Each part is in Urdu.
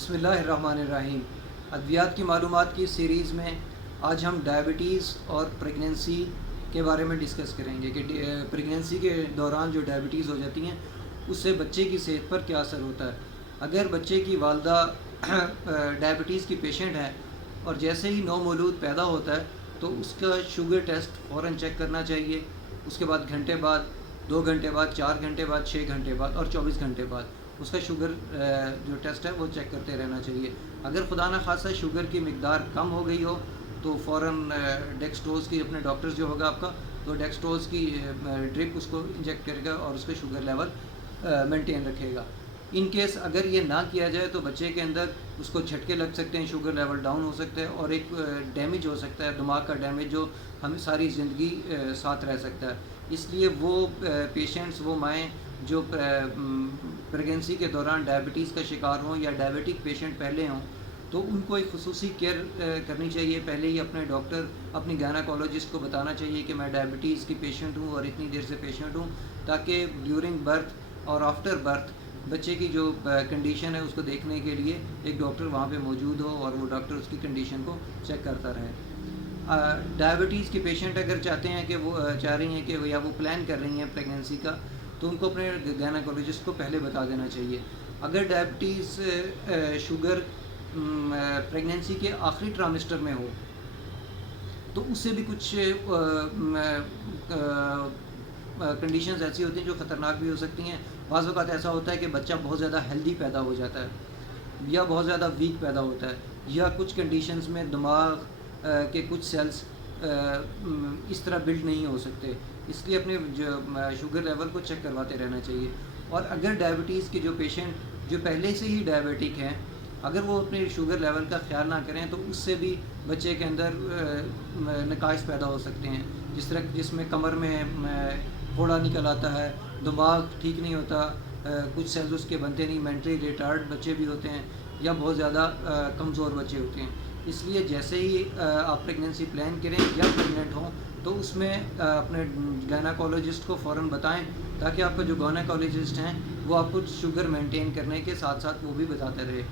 بسم اللہ الرحمن الرحیم۔ ادویات کی معلومات کی سیریز میں آج ہم ڈائبٹیز اور پریگننسی کے بارے میں ڈسکس کریں گے کہ پریگننسی کے دوران جو ڈائبٹیز ہو جاتی ہیں اس سے بچے کی صحت پر کیا اثر ہوتا ہے۔ اگر بچے کی والدہ ڈائبٹیز کی پیشنٹ ہے اور جیسے ہی نو مولود پیدا ہوتا ہے تو اس کا شوگر ٹیسٹ فوراً چیک کرنا چاہیے، اس کے بعد گھنٹے بعد، 2 گھنٹے بعد، 4 گھنٹے بعد، 6 گھنٹے بعد اور 24 گھنٹے بعد اس کا شوگر جو ٹیسٹ ہے وہ چیک کرتے رہنا چاہیے۔ اگر خدا نخواستہ شوگر کی مقدار کم ہو گئی ہو تو فوراً ڈیکسٹروز کی، اپنے ڈاکٹر جو ہوگا آپ کا، تو ڈیکسٹروز کی ڈرپ اس کو انجیکٹ کرے گا اور اس کا شوگر لیول مینٹین رکھے گا۔ ان کیس اگر یہ نہ کیا جائے تو بچے کے اندر اس کو جھٹکے لگ سکتے ہیں، شوگر لیول ڈاؤن ہو سکتا ہے اور ایک ڈیمیج ہو سکتا ہے، دماغ کا ڈیمیج جو ہمیں ساری زندگی ساتھ رہ سکتا ہے۔ اس لیے وہ پیشنٹس، وہ مائیں جو پریگننسی کے دوران ڈائبٹیز کا شکار ہوں یا ڈائبٹک پیشنٹ پہلے ہوں تو ان کو ایک خصوصی کیئر کرنی چاہیے۔ پہلے ہی اپنے ڈاکٹر، اپنی گائناکالوجسٹ کو بتانا چاہیے کہ میں ڈائبٹیز کی پیشنٹ ہوں اور اتنی دیر سے پیشنٹ ہوں، تاکہ ڈیورنگ برتھ اور آفٹر برتھ بچے کی جو کنڈیشن ہے اس کو دیکھنے کے لیے ایک ڈاکٹر وہاں پہ موجود ہو اور وہ ڈاکٹر اس کی کنڈیشن کو چیک کرتا رہے۔ ڈائبٹیز کی پیشنٹ اگر چاہتے ہیں کہ وہ چاہ رہی ہیں کہ یا وہ پلان کر رہی ہیں پریگننسی کا، تو ان کو اپنے گائناکالوجسٹ کو پہلے بتا دینا چاہیے۔ اگر ڈائبٹیز شوگر پریگننسی کے آخری ٹرائمسٹر میں ہو تو اس سے بھی کچھ کنڈیشنز ایسی ہوتی ہیں جو خطرناک بھی ہو سکتی ہیں۔ بعض اوقات ایسا ہوتا ہے کہ بچہ بہت زیادہ ہیلدی پیدا ہو جاتا ہے یا بہت زیادہ ویک پیدا ہوتا ہے، یا کچھ کنڈیشنز میں دماغ کے کچھ سیلز اس طرح بلڈ نہیں ہو سکتے، اس لیے اپنے شوگر لیول کو چیک کرواتے رہنا چاہیے۔ اور اگر ڈائبٹیز کے جو پیشنٹ جو پہلے سے ہی ڈائبٹک ہیں، اگر وہ اپنے شوگر لیول کا خیال نہ کریں تو اس سے بھی بچے کے اندر نقائص پیدا ہو سکتے ہیں، جس میں کمر میں پھوڑا نکل آتا ہے، دماغ ٹھیک نہیں ہوتا، کچھ سیلز اس کے بنتے نہیں، مینٹلی ریٹارڈ بچے بھی ہوتے ہیں یا بہت زیادہ کمزور بچے ہوتے ہیں۔ اس لیے جیسے ہی آپ پریگننسی پلان کریں یا پریگننٹ ہوں تو اس میں اپنے گائناکالوجسٹ کو فوراً بتائیں، تاکہ آپ کا جو گائناکالوجسٹ ہیں وہ آپ کو شوگر مینٹین کرنے کے ساتھ ساتھ وہ بھی بتاتے رہے،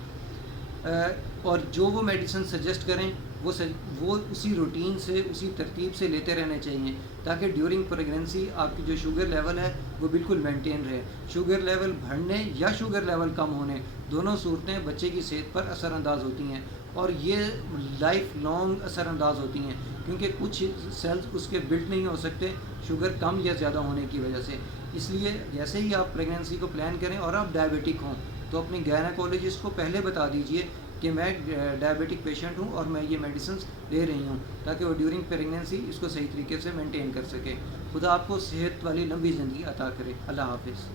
اور جو وہ میڈیسن سجیسٹ کریں وہ اسی روٹین سے، اسی ترتیب سے لیتے رہنے چاہیے، تاکہ ڈیورنگ پریگننسی آپ کی جو شوگر لیول ہے وہ بالکل مینٹین رہے۔ شوگر لیول بڑھنے یا شوگر لیول کم ہونے، دونوں صورتیں بچے کی صحت پر اثر انداز ہوتی ہیں اور یہ لائف لانگ اثر انداز ہوتی ہیں، کیونکہ کچھ سیلز اس کے بلڈ نہیں ہو سکتے شوگر کم یا زیادہ ہونے کی وجہ سے۔ اس لیے جیسے ہی آپ پریگننسی کو پلان کریں اور آپ ڈائبٹک ہوں تو اپنی گائناکالوجسٹ کو پہلے بتا دیجئے کہ میں ڈائبٹک پیشنٹ ہوں اور میں یہ میڈیسنز لے رہی ہوں، تاکہ وہ ڈیورنگ پریگننسی اس کو صحیح طریقے سے مینٹین کر سکے۔ خدا آپ کو صحت والی لمبی زندگی عطا کرے۔ اللہ حافظ۔